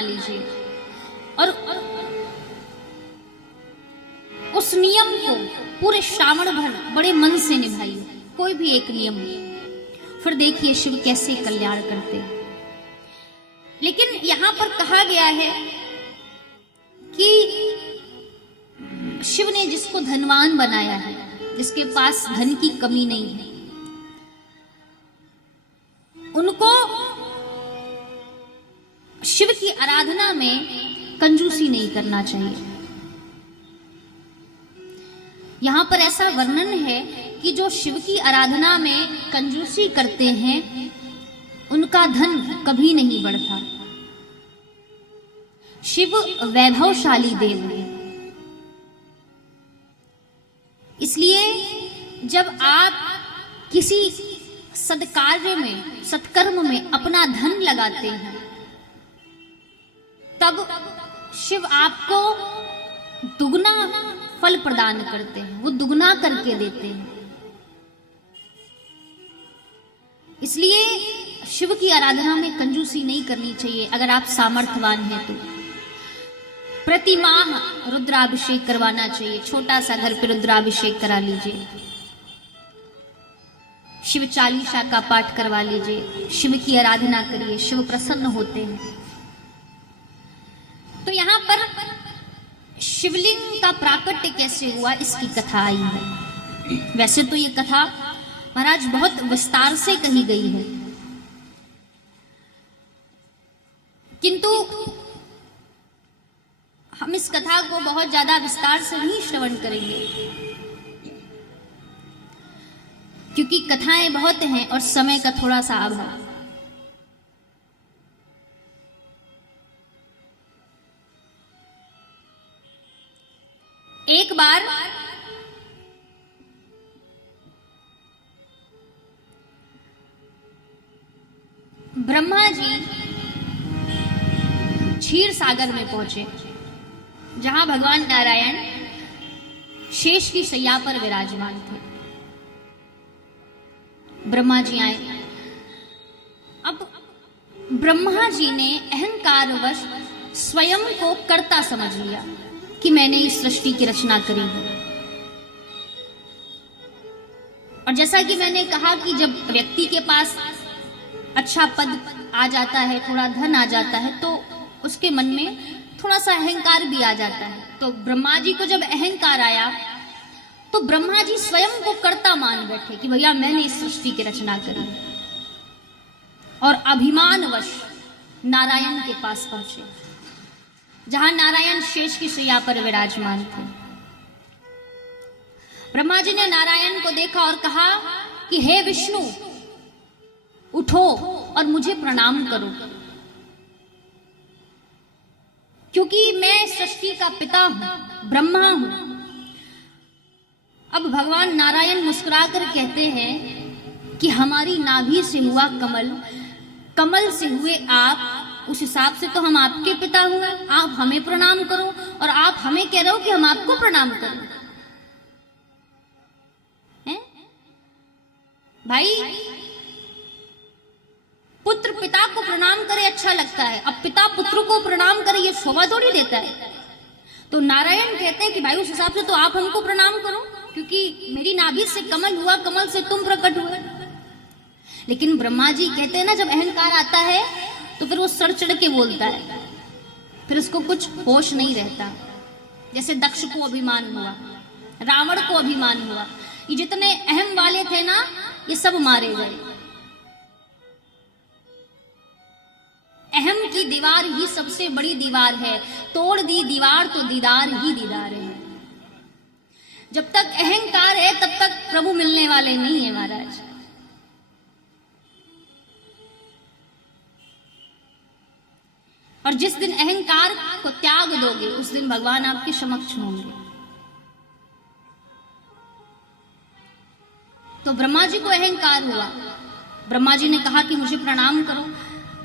बना लीजिए और उस नियम को पूरे श्रावण भर बड़े मन से निभाइए, कोई भी एक नियम। फिर देखिए शिव कैसे कल्याण करते हैं। लेकिन यहां पर कहा गया है कि शिव ने जिसको धनवान बनाया है, जिसके पास धन की कमी नहीं है, उनको शिव की आराधना में कंजूसी नहीं करना चाहिए। यहां पर ऐसा वर्णन है कि जो शिव की आराधना में कंजूसी करते हैं उनका धन कभी नहीं बढ़ता। शिव वैभवशाली देव है, इसलिए जब आप किसी सत्कार्य में, सत्कर्म में अपना धन लगाते हैं तब शिव आपको दुगना फल प्रदान करते हैं, वो दुगना करके देते हैं। इसलिए शिव की आराधना में कंजूसी नहीं करनी चाहिए। अगर आप सामर्थ्यवान हैं तो प्रति माह रुद्राभिषेक करवाना चाहिए, छोटा सा घर पे रुद्राभिषेक करा लीजिए, शिव चालीसा का पाठ करवा लीजिए, शिव की आराधना करिए, शिव प्रसन्न होते हैं। तो यहां पर शिवलिंग का प्राकट्य कैसे हुआ इसकी कथा आई है। वैसे तो ये कथा महाराज बहुत विस्तार से कही गई है, किंतु हम इस कथा को बहुत ज्यादा विस्तार से नहीं श्रवण करेंगे, क्योंकि कथाएं बहुत हैं और समय का थोड़ा सा अभाव। एक बार ब्रह्मा जी क्षीर सागर में पहुंचे, जहां भगवान नारायण शेष की शैया पर विराजमान थे। ब्रह्मा जी आए। अब ब्रह्मा जी ने अहंकारवश स्वयं को कर्ता समझ लिया कि मैंने इस सृष्टि की रचना करी है। और जैसा कि मैंने कहा कि जब व्यक्ति के पास अच्छा पद आ जाता है, थोड़ा धन आ जाता है, तो उसके मन में थोड़ा सा अहंकार भी आ जाता है। तो ब्रह्मा जी को जब अहंकार आया तो ब्रह्मा जी स्वयं को कर्ता मान बैठे कि भैया मैंने इस सृष्टि की रचना करी, और अभिमानवश नारायण के पास पहुंचे, जहां नारायण शेष की शैया पर विराजमान थे। ब्रह्मा जी ने नारायण को देखा और कहा कि हे विष्णु, उठो और मुझे प्रणाम करो, क्योंकि मैं सृष्टि का पिता हूं, ब्रह्मा हूं। अब भगवान नारायण मुस्कुराकर कहते हैं कि हमारी नाभि से हुआ कमल, कमल से हुए आप, उस हिसाब से तो हम आपके पिता हुए, आप हमें प्रणाम करो, और आप हमें कह रहे हो कि हम आपको प्रणाम करें। भाई, पुत्र पिता को प्रणाम करे अच्छा लगता है, अब पिता पुत्र को प्रणाम करे ये शोभा थोड़ी देता है। तो नारायण कहते हैं कि भाई उस हिसाब से तो आप हमको प्रणाम करो, क्योंकि मेरी नाभि से कमल हुआ, कमल से तुम प्रकट हुए। लेकिन ब्रह्मा जी कहते हैं ना, जब अहंकार आता है तो फिर वो सर चढ़ के बोलता है, फिर उसको कुछ होश नहीं रहता। जैसे दक्ष को अभिमान हुआ, रावण को अभिमान हुआ, ये जितने अहम वाले थे ना, ये सब मारे गए। अहम की दीवार ही सबसे बड़ी दीवार है, तोड़ दी दीवार तो दीदार ही दीदार है। जब तक अहंकार है तब तक प्रभु मिलने वाले नहीं है महाराज। और जिस दिन अहंकार को त्याग दोगे उस दिन भगवान आपके समक्ष होंगे। तो ब्रह्मा जी को अहंकार हुआ, ब्रह्मा जी ने कहा कि मुझे प्रणाम करो।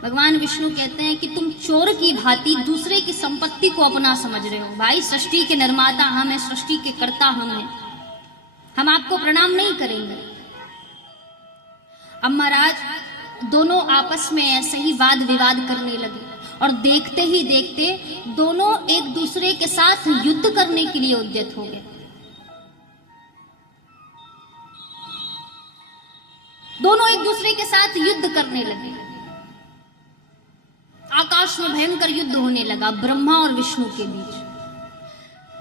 भगवान विष्णु कहते हैं कि तुम चोर की भांति दूसरे की संपत्ति को अपना समझ रहे हो। भाई, सृष्टि के निर्माता हम हैं, सृष्टि के कर्ता हम हैं, हम आपको प्रणाम नहीं करेंगे। अब महाराज दोनों आपस में ऐसे ही वाद विवाद करने लगे, और देखते ही देखते दोनों एक दूसरे के साथ युद्ध करने के लिए उद्यत हो गए। दोनों एक दूसरे के साथ युद्ध करने लगे। आकाश में भयंकर युद्ध होने लगा ब्रह्मा और विष्णु के बीच।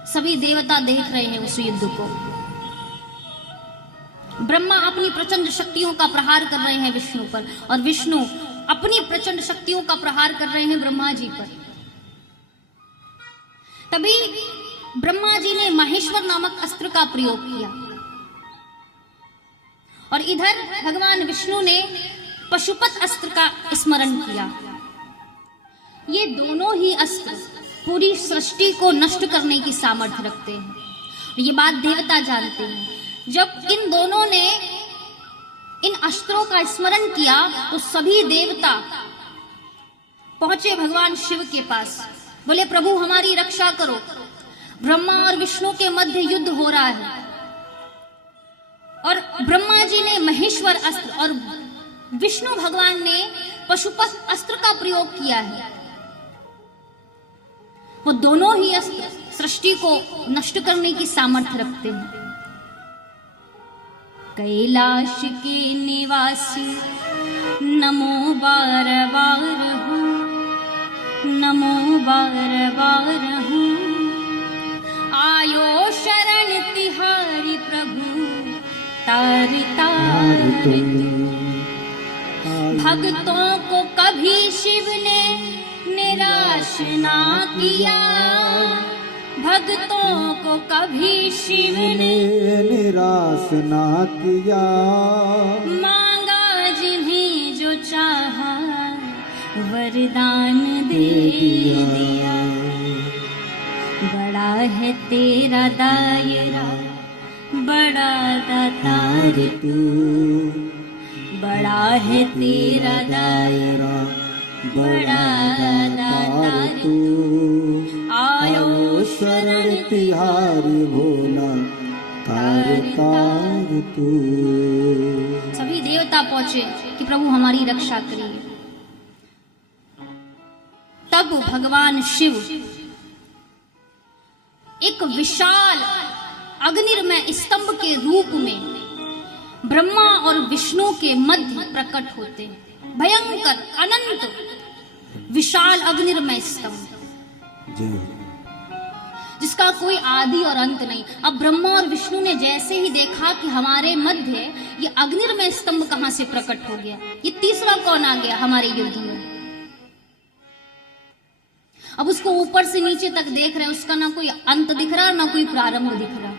सभी देवता देख रहे हैं उस युद्ध को। ब्रह्मा अपनी प्रचंड शक्तियों का प्रहार कर रहे हैं विष्णु पर, और विष्णु अपनी प्रचंड शक्तियों का प्रहार कर रहे हैं ब्रह्मा जी पर। तभी ब्रह्मा जी ने महेश्वर नामक अस्त्र का प्रयोग किया, और इधर भगवान विष्णु ने पशुपत अस्त्र का स्मरण किया। ये दोनों ही अस्त्र पूरी सृष्टि को नष्ट करने की सामर्थ्य रखते हैं। ये बात देवता जानते हैं। जब इन दोनों ने इन अस्त्रों का स्मरण किया तो सभी देवता पहुंचे भगवान शिव के पास। बोले, प्रभु हमारी रक्षा करो, ब्रह्मा और विष्णु के मध्य युद्ध हो रहा है। और ब्रह्मा जी ने महेश्वर अस्त्र और विष्णु भगवान ने पशुपत अस्त्र का प्रयोग किया है। वो दोनों ही अस्त्र सृष्टि को नष्ट करने की सामर्थ्य रखते हैं। कैलाश के निवासी नमो बार बार हूँ, नमो बार बार हूँ। आयो शरण तिहारी प्रभु तार तार भक्तों को कभी शिव ने निराश ना किया, भक्तों को कभी शिव ने निराश ना किया। मांगा जिन्हें जो चाहा वरदान दे दिया। बड़ा है तेरा दायरा बड़ा दातार तू, बड़ा है तेरा दायरा बड़ा दातार तू। आयो शरण तिहारी भोला तार तार तू। सभी देवता पहुंचे कि प्रभु हमारी रक्षा करिए। तब भगवान शिव एक विशाल अग्निमय स्तंभ के रूप में ब्रह्मा और विष्णु के मध्य प्रकट होते हैं। भयंकर अनंत विशाल अग्निमय स्तंभ जिसका कोई आदि और अंत नहीं। अब ब्रह्मा और विष्णु ने जैसे ही देखा कि हमारे मध्य ये अग्निमय स्तंभ कहां से प्रकट हो गया, ये तीसरा कौन आ गया हमारे युद्ध में। अब उसको ऊपर से नीचे तक देख रहे हैं, उसका ना कोई अंत दिख रहा ना कोई प्रारंभ दिख रहा।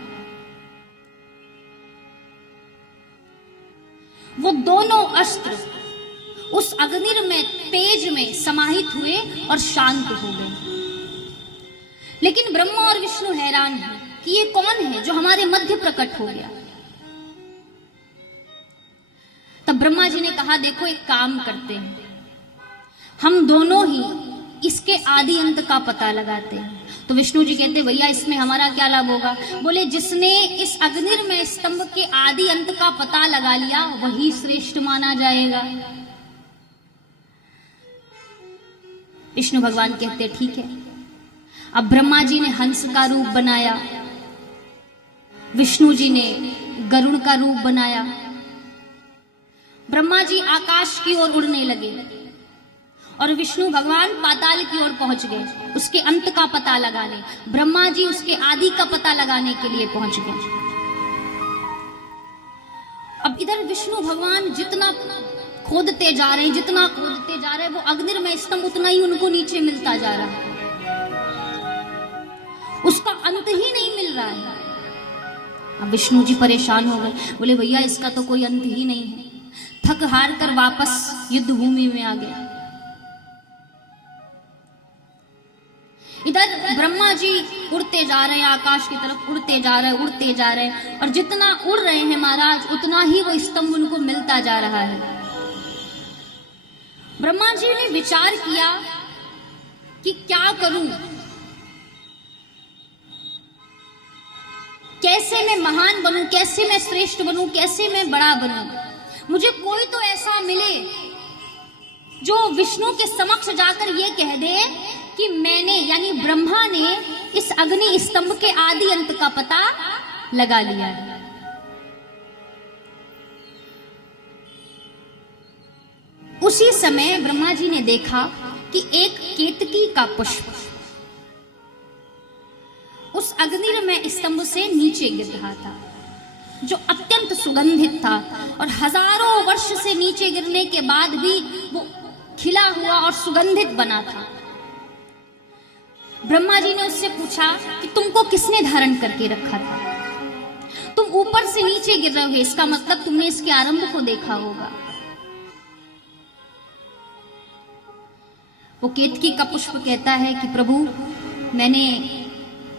वो दोनों अस्त्र उस अग्निमय तेज में समाहित हुए और शांत हो गए। लेकिन ब्रह्मा और विष्णु हैरान हैं कि ये कौन है जो हमारे मध्य प्रकट हो गया। तब ब्रह्मा जी ने कहा, देखो एक काम करते हैं, हम दोनों ही इसके आदि अंत का पता लगाते हैं। तो विष्णु जी कहते, भैया इसमें हमारा क्या लाभ होगा। बोले, जिसने इस अग्निमय स्तंभ के आदि अंत का पता लगा लिया वही श्रेष्ठ माना जाएगा। विष्णु भगवान कहते, ठीक है। अब ब्रह्मा जी ने हंस का रूप बनाया, विष्णु जी ने गरुड़ का रूप बनाया। ब्रह्मा जी आकाश की ओर उड़ने लगे और विष्णु भगवान पाताल की ओर पहुंच गए, उसके अंत का पता लगाने। ब्रह्मा जी उसके आदि का पता लगाने के लिए पहुंच गए। अब इधर विष्णु भगवान जितना खोदते जा रहे हैं, जितना खोदते जा रहे हैं, वो अग्निमय स्तंभ उतना ही उनको नीचे मिलता जा रहा है, उसका अंत ही नहीं मिल रहा है। अब विष्णु जी परेशान हो गए, बोले भैया इसका तो कोई अंत ही नहीं है। थक हार कर वापस युद्ध भूमि में आ गए। इधर ब्रह्मा जी उड़ते जा रहे हैं, आकाश की तरफ उड़ते जा रहे हैं, उड़ते जा रहे हैं, और जितना उड़ रहे हैं महाराज उतना ही वो स्तंभ उनको मिलता जा रहा है। ब्रह्मा जी ने विचार किया कि क्या करूं, कैसे मैं महान बनूं, कैसे मैं श्रेष्ठ बनूं, कैसे मैं बड़ा बनूं। मुझे कोई तो ऐसा मिले जो विष्णु के समक्ष जाकर ये कह दे कि मैंने यानी ब्रह्मा ने इस अग्नि स्तंभ के आदि अंत का पता लगा लिया है। उसी समय ब्रह्मा जी ने देखा कि एक केतकी का पुष्प उस अग्निमय स्तंभ से नीचे गिर रहा था, जो अत्यंत सुगंधित था और हजारों वर्ष से नीचे गिरने के बाद भी वो खिला हुआ और सुगंधित बना था। ब्रह्मा जी ने उससे पूछा कि तुमको किसने धारण करके रखा था? तुम ऊपर से नीचे गिर रहे हो, इसका मतलब तुमने इसके आरंभ को देखा होगा। वो केतकी का पुष्प कहता है कि प्रभु, मैंने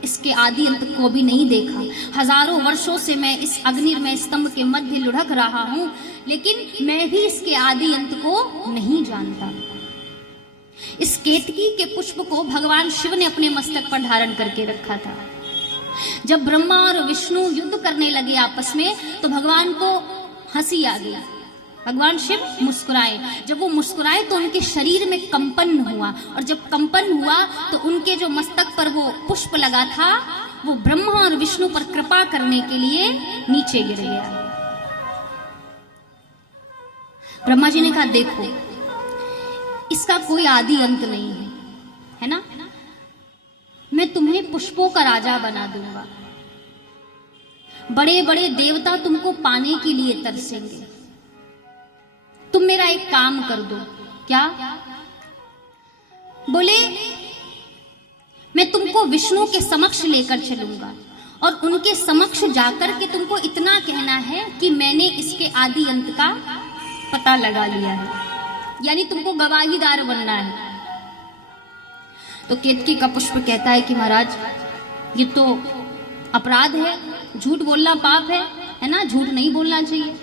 इसके आदि अंत को भी नहीं देखा। हजारों वर्षों से मैं इस अग्निमय स्तंभ के मध्य लुढ़क रहा हूं, लेकिन मैं भी इसके आदि अंत को नहीं जानता। इस केतकी के पुष्प को भगवान शिव ने अपने मस्तक पर धारण करके रखा था। जब ब्रह्मा और विष्णु युद्ध करने लगे आपस में, तो भगवान को हंसी आ गई। भगवान शिव मुस्कुराए। जब वो मुस्कुराए तो उनके शरीर में कंपन हुआ, और जब कंपन हुआ तो उनके जो मस्तक पर वो पुष्प लगा था, वो ब्रह्मा और विष्णु पर कृपा करने के लिए नीचे गिर गया। ब्रह्मा जी ने कहा, देखो इसका कोई आदि अंत नहीं है ना? मैं तुम्हें पुष्पों का राजा बना दूंगा। बड़े बड़े देवता तुमको पाने के लिए तरसेंगे। तुम मेरा एक काम कर दो। क्या? बोले, मैं तुमको विष्णु के समक्ष लेकर चलूंगा और उनके समक्ष जाकर के तुमको इतना कहना है कि मैंने इसके आदि अंत का पता लगा लिया है, यानी तुमको गवाहीदार बनना है। तो केतकी का पुष्प कहता है कि महाराज, ये तो अपराध है, झूठ बोलना पाप है ना? झूठ नहीं बोलना चाहिए।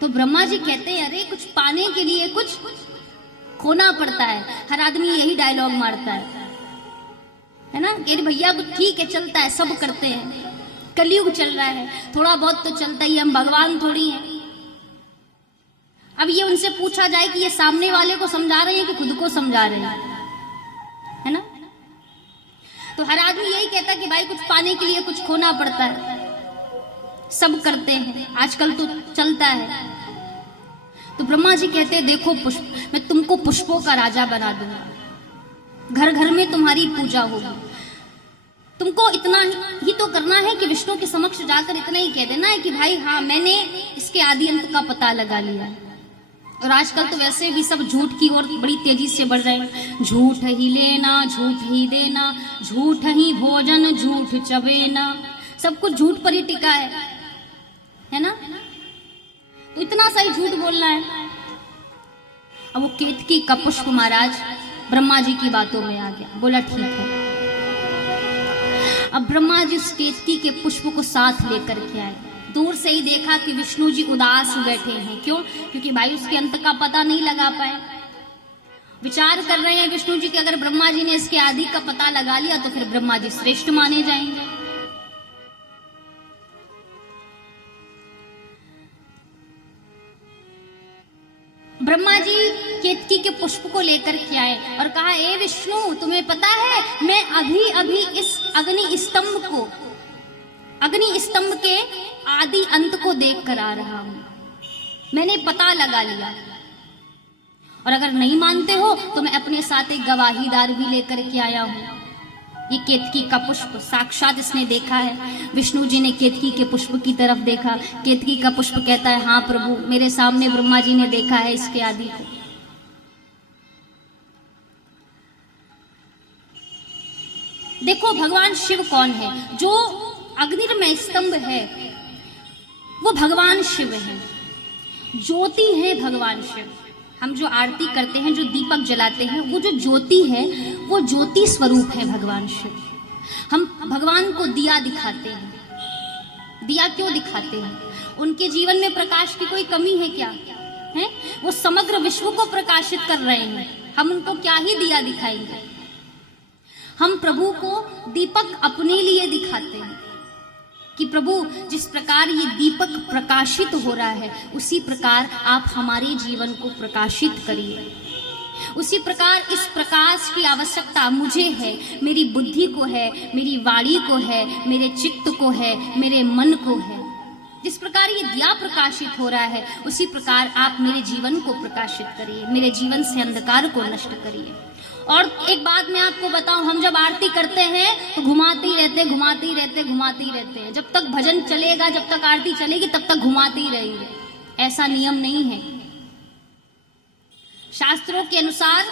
तो ब्रह्मा जी कहते हैं, अरे कुछ पाने के लिए कुछ खोना पड़ता है। हर आदमी यही डायलॉग मारता है ना? कि भैया ठीक है, चलता है, सब करते हैं, कलयुग चल रहा है, थोड़ा बहुत तो चलता ही, हम भगवान थोड़ी हैं। अब ये उनसे पूछा जाए कि ये सामने वाले को समझा रहे हैं कि खुद को समझा रहे हैं, है ना? तो हर आदमी यही कहता है कि भाई कुछ पाने के लिए कुछ खोना पड़ता है, सब करते हैं, आजकल तो चलता है। तो ब्रह्मा जी कहते हैं, देखो पुष्प, मैं तुमको पुष्पों का राजा बना दूंगा, घर घर में तुम्हारी पूजा होगी। तुमको इतना ही तो करना है कि विष्णु के समक्ष जाकर इतना ही कह देना है कि भाई हाँ, मैंने इसके आदि अंत का पता लगा लिया। और आजकल तो वैसे भी सब झूठ की ओर बड़ी तेजी से बढ़ रहे हैं। झूठ ही लेना, झूठ ही देना, झूठ ही भोजन, झूठ चबेना, सब कुछ झूठ पर ही टिका है ना? तो इतना सा ही झूठ बोलना है। अब वो केतकी का पुष्प महाराज ब्रह्मा जी की बातों में आ गया, बोला ठीक है। अब ब्रह्मा जी उस केतकी के पुष्प को साथ लेकर के आए। दूर से ही देखा कि विष्णु जी उदास बैठे हैं। क्यों? क्योंकि भाई उसके अंत का पता नहीं लगा पाए। विचार कर रहे हैं विष्णु जी कि अगर ब्रह्मा जी ने इसके आदि का पता लगा लिया तो फिर ब्रह्मा जी श्रेष्ठ माने जाएंगे। ब्रह्मा जी केतकी के पुष्प को लेकर के आए और कहा, ए विष्णु, तुम्हें पता है मैं अभी अभी इस अग्नि स्तंभ के आदि अंत को देख कर आ रहा हूं, मैंने पता लगा लिया। और अगर नहीं मानते हो तो मैं अपने साथ एक गवाहीदार भी लेकर के आया हूं। ये केतकी का पुष्प साक्षात इसने देखा है। विष्णु जी ने केतकी के पुष्प की तरफ देखा। केतकी का पुष्प कहता है, हाँ प्रभु, मेरे सामने ब्रह्मा जी ने देखा है इसके आदि को। देखो भगवान शिव कौन है? जो अग्निमय स्तंभ है वो भगवान शिव है, ज्योति है भगवान शिव। हम जो आरती करते हैं, जो दीपक जलाते हैं, वो जो ज्योति है वो ज्योति स्वरूप है भगवान शिव। हम भगवान को दिया दिखाते हैं। दिया क्यों दिखाते हैं? उनके जीवन में प्रकाश की कोई कमी है क्या? है? वो समग्र विश्व को प्रकाशित कर रहे हैं, हम उनको क्या ही दिया दिखाएंगे? हम प्रभु को दीपक अपने लिए दिखाते हैं। कि प्रभु जिस प्रकार ये दीपक प्रकाशित हो रहा है उसी प्रकार आप हमारे जीवन को प्रकाशित करिए। उसी प्रकार इस प्रकाश की आवश्यकता मुझे है, मेरी बुद्धि को है, मेरी वाणी को है, मेरे चित्त को है, मेरे मन को है। जिस प्रकार ये दिया प्रकाशित हो रहा है उसी प्रकार आप मेरे जीवन को प्रकाशित करिए, मेरे जीवन से अंधकार को नष्ट करिए। और एक बात मैं आपको बताऊं, हम जब आरती करते हैं तो घुमाते ही रहते हैं। जब तक भजन चलेगा, जब तक आरती चलेगी तब तक घुमाते ही रहेंगे। ऐसा नियम नहीं है। शास्त्रों के अनुसार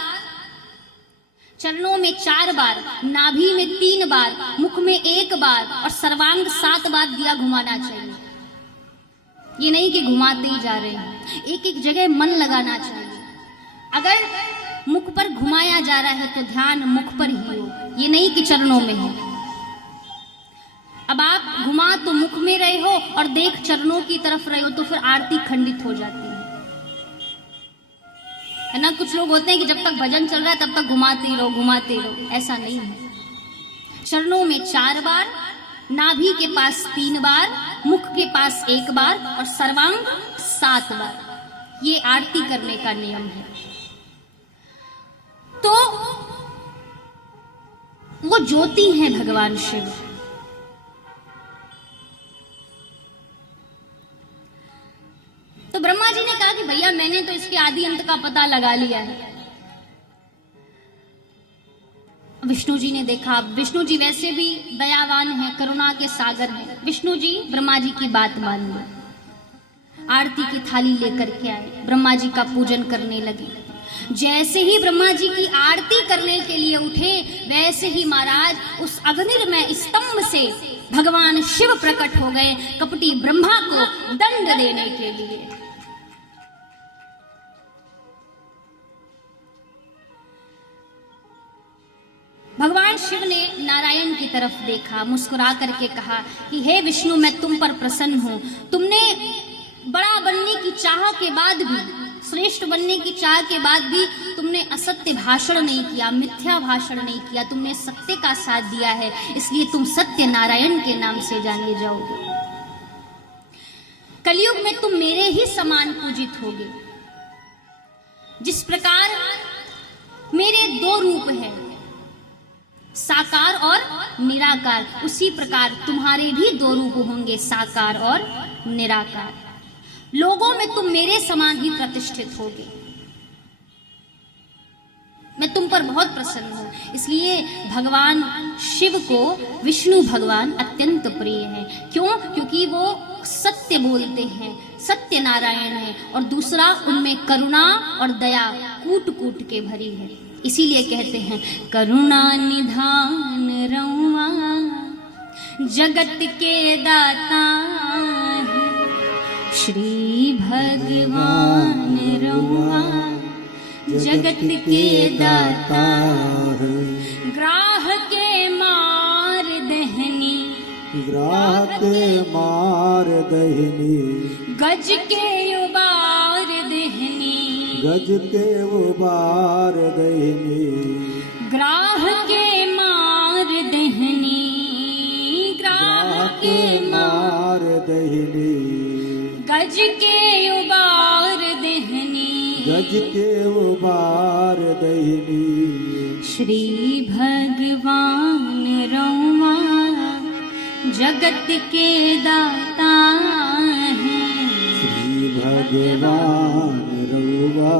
चरणों में 4 बार, नाभि में 3 बार, मुख में 1 बार और सर्वांग 7 बार दिया घुमाना चाहिए। ये नहीं कि घुमाते ही जा रहे हैं, एक एक जगह मन लगाना चाहिए। अगर मुख पर घुमाया जा रहा है तो ध्यान मुख पर ही हो, ये नहीं कि चरणों में हो। अब आप घुमा तो मुख में रहे हो और देख चरणों की तरफ रहे हो तो फिर आरती खंडित हो जाती है ना। कुछ लोग होते हैं कि जब तक भजन चल रहा है तब तक घुमाते रहो, ऐसा नहीं है। चरणों में 4 बार, नाभि के पास 3 बार, मुख के पास 1 बार और सर्वांग 7 बार। ये आरती करने का नियम है। तो वो ज्योति हैं भगवान शिव। तो ब्रह्मा जी ने कहा कि भैया मैंने तो इसके आदि अंत का पता लगा लिया है। विष्णु जी ने देखा, विष्णु जी वैसे भी दयावान हैं, करुणा के सागर हैं। विष्णु जी ब्रह्मा जी की बात मान ली, आरती की थाली लेकर के आए, ब्रह्मा जी का पूजन करने लगे। जैसे ही ब्रह्मा जी की आरती करने के लिए उठे वैसे ही महाराज उस अग्निर्मय स्तंभ से भगवान शिव प्रकट हो गए कपटी ब्रह्मा को दंड देने के लिए। भगवान शिव ने नारायण की तरफ देखा, मुस्कुरा करके कहा कि हे विष्णु, मैं तुम पर प्रसन्न हूं। तुमने बड़ा बनने की चाह के बाद भी, श्रेष्ठ बनने की चाह के बाद भी तुमने असत्य भाषण नहीं किया, मिथ्या भाषण नहीं किया, तुमने सत्य का साथ दिया है, इसलिए तुम सत्य नारायण के नाम से जाने जाओगे। कलयुग में तुम मेरे ही समान पूजित होगे। जिस प्रकार मेरे 2 रूप हैं, साकार और निराकार, उसी प्रकार तुम्हारे भी 2 रूप होंगे, साकार और निराकार। लोगों में तुम मेरे समान ही प्रतिष्ठित होगे। मैं तुम पर बहुत प्रसन्न हूं। इसलिए भगवान शिव को विष्णु भगवान अत्यंत प्रिय हैं। क्यों? क्योंकि वो सत्य बोलते हैं, सत्य नारायण है, और दूसरा उनमें करुणा और दया कूट कूट के भरी है। इसीलिए कहते हैं करुणा निधान रउआ जगत के दाता है, श्री भगवान रउआ जगत के दाता है। ग्राह के मार दहनी, ग्राह के मार दहनी, गज के उबार दहनी, गज के उबार दहनी। ग्राह के मार दहनी, ग्राह के मार दहनी, गज के उबार दहनी, गज के उबार दहनी। श्री भगवान रउआ जगत के दाता हैं। श्री भगवान रउआ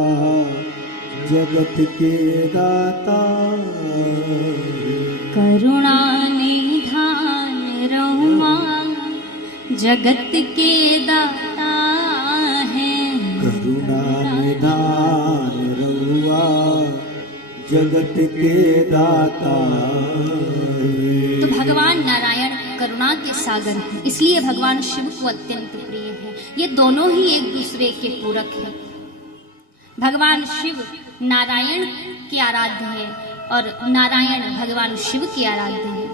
जगत के दाता, करुणा निधान रउआ जगत के दाता हैं। करुणा निधान रउआ जगत के दाता। तो भगवान नारायण करुणा के सागर हैं, इसलिए भगवान शिव को अत्यंत प्रिय है। ये दोनों ही एक दूसरे के पूरक हैं। भगवान शिव नारायण के आराध्य है और नारायण भगवान शिव के आराध्य है।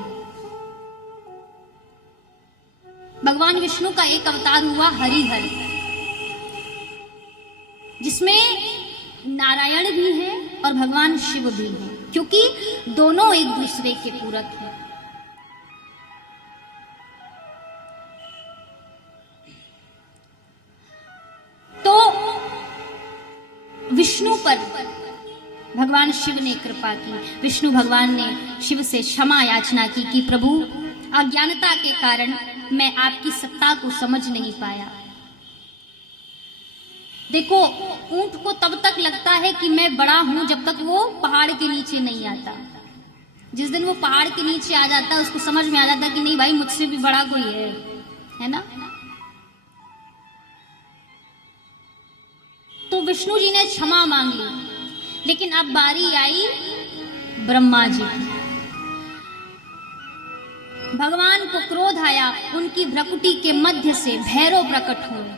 भगवान विष्णु का एक अवतार हुआ हरिहर, जिसमें नारायण भी है और भगवान शिव भी है, क्योंकि दोनों एक दूसरे के पूरक हैं। शिव ने कृपा की। विष्णु भगवान ने शिव से क्षमा याचना की कि प्रभु, अज्ञानता के कारण मैं आपकी सत्ता को समझ नहीं पाया। देखो, ऊंट को तब तक लगता है कि मैं बड़ा हूं जब तक वो पहाड़ के नीचे नहीं आता। जिस दिन वो पहाड़ के नीचे आ जाता है उसको समझ में आ जाता है कि नहीं भाई, मुझसे भी बड़ा कोई है ना। तो विष्णु जी ने क्षमा मांग ली, लेकिन अब बारी आई ब्रह्मा जी की। भगवान को क्रोध आया, उनकी भ्रकुटी के मध्य से भैरव प्रकट हुए।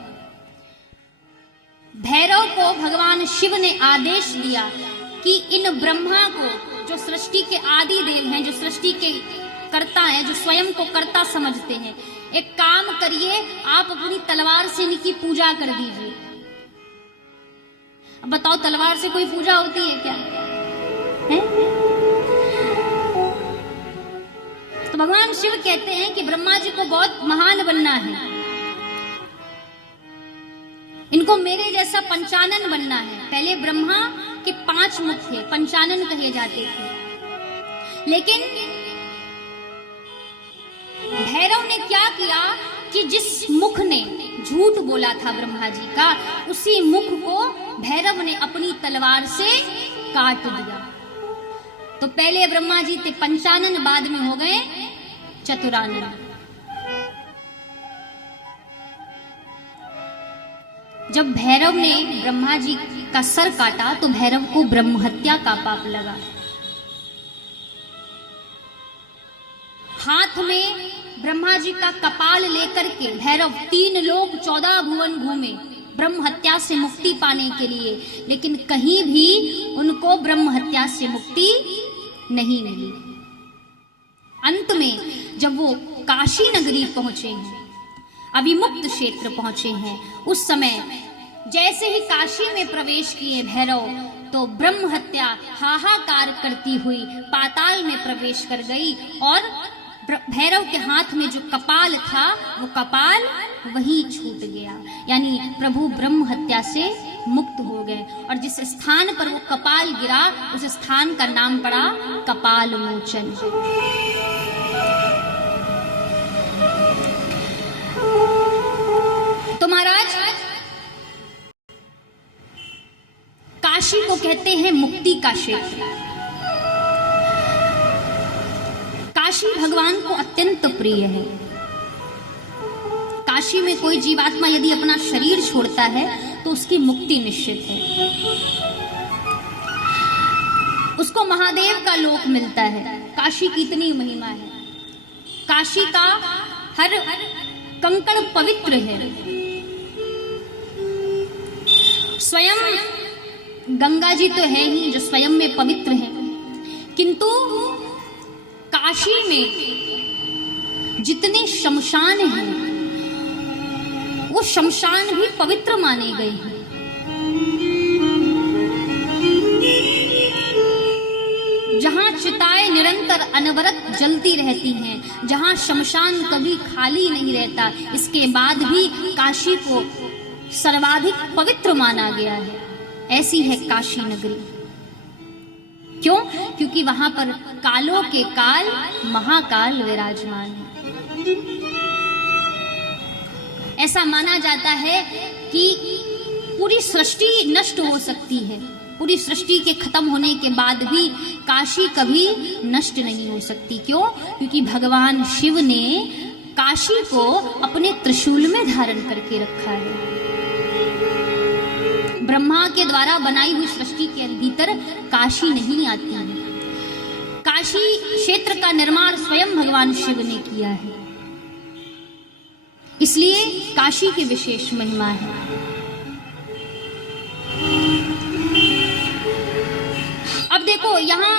भैरव को भगवान शिव ने आदेश दिया कि इन ब्रह्मा को, जो सृष्टि के आदि देव हैं, जो सृष्टि के कर्ता हैं, जो स्वयं को कर्ता समझते हैं, एक काम करिए, आप अपनी तलवार से इनकी पूजा कर दीजिए। अब बताओ, तलवार से कोई पूजा होती है क्या? है? तो भगवान शिव कहते हैं कि ब्रह्मा जी को बहुत महान बनना है, इनको मेरे जैसा पंचानन बनना है। पहले ब्रह्मा के 5 मुख थे, पंचानन कहे जाते थे। लेकिन भैरव ने क्या किया कि जिस मुख ने झूठ बोला था ब्रह्मा जी का, उसी मुख को भैरव ने अपनी तलवार से काट दिया। तो पहले ब्रह्मा जी थे पंचानन, बाद में हो गए चतुरानन। जब भैरव ने ब्रह्मा जी का सर काटा तो भैरव को ब्रह्म हत्या का पाप लगा। हाथ में ब्रह्मा जी का कपाल लेकर के भैरव 3 लोक 14 भुवन घूमे ब्रह्म हत्या से मुक्ति पाने के लिए, लेकिन कहीं भी उनको ब्रह्म हत्या से मुक्ति नहीं मिली। अंत में जब वो काशी नगरी पहुंचे हैं, अभिमुक्त क्षेत्र पहुंचे हैं, उस समय जैसे ही काशी में प्रवेश किए भैरव, तो ब्रह्म हत्या हाहाकार करती हुई पाताल में प्रवेश कर गई और भैरव के हाथ में जो कपाल था वो कपाल वहीं छूट गया। यानी प्रभु ब्रह्म हत्या से मुक्त हो गए और जिस स्थान पर वो कपाल गिरा उस स्थान का नाम पड़ा कपाल मोचन। तो महाराज, काशी को कहते हैं मुक्ति का क्षेत्र। काशी भगवान को अत्यंत प्रिय है। काशी में कोई जीवात्मा यदि अपना शरीर छोड़ता है तो उसकी मुक्ति निश्चित है, उसको महादेव का लोक मिलता है। काशी की इतनी महिमा है। काशी का हर कंकड़ पवित्र है। स्वयं गंगा जी तो है ही जो स्वयं में पवित्र है, किंतु काशी में जितने शमशान हैं वो शमशान भी पवित्र माने गए हैं। जहां चिताएं निरंतर अनवरत जलती रहती हैं, जहां शमशान कभी खाली नहीं रहता, इसके बाद भी काशी को सर्वाधिक पवित्र माना गया है। ऐसी है काशी नगरी। क्यों? क्योंकि वहां पर कालों के काल महाकाल विराजमान है। ऐसा माना जाता है कि पूरी सृष्टि नष्ट हो सकती है, पूरी सृष्टि के खत्म होने के बाद भी काशी कभी नष्ट नहीं हो सकती। क्यों? क्योंकि भगवान शिव ने काशी को अपने त्रिशूल में धारण करके रखा है। ब्रह्मा के द्वारा बनाई हुई सृष्टि के भीतर काशी नहीं आती है। काशी क्षेत्र का निर्माण स्वयं भगवान शिव ने किया है, इसलिए काशी की विशेष महिमा है। अब देखो, यहां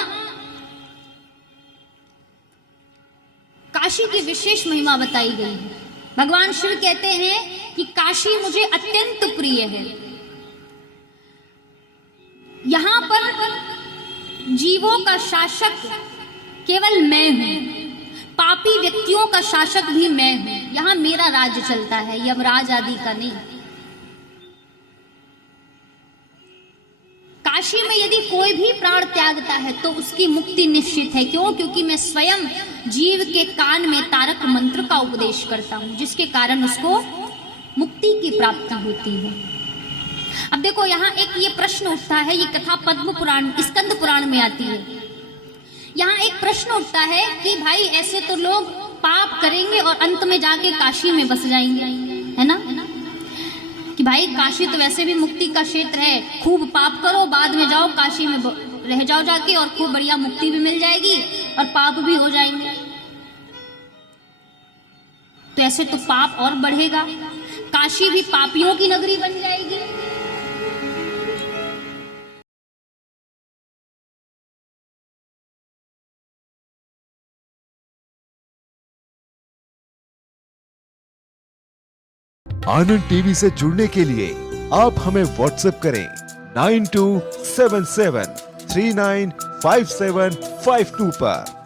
काशी की विशेष महिमा बताई गई है। भगवान शिव कहते हैं कि काशी मुझे अत्यंत प्रिय है। यहां पर जीवों का शासक केवल मैं हूं, पापी व्यक्तियों का शासक भी मैं हूं। यहां मेरा राज्य चलता है, यमराज आदि का नहीं। काशी में यदि कोई भी प्राण त्यागता है तो उसकी मुक्ति निश्चित है। क्यों? क्योंकि मैं स्वयं जीव के कान में तारक मंत्र का उपदेश करता हूं, जिसके कारण उसको मुक्ति की प्राप्ति होती है। अब देखो यहाँ एक ये प्रश्न उठता है, ये कथा पद्म पुराण, स्कंद पुराण में आती है। यहाँ एक प्रश्न उठता है कि भाई ऐसे तो लोग पाप करेंगे और अंत में जाके काशी में बस जाएंगे, है ना, कि भाई काशी तो वैसे भी मुक्ति का क्षेत्र है, खूब पाप करो, बाद में जाओ काशी में रह जाओ जाके और खूब बढ़िया मुक्ति भी मिल जाएगी और पाप भी हो जाएंगे। तो ऐसे तो पाप और बढ़ेगा, काशी भी पापियों की नगरी बन जाएगी। आनंद टीवी से जुड़ने के लिए आप हमें व्हाट्सएप करें 9277395752 पर।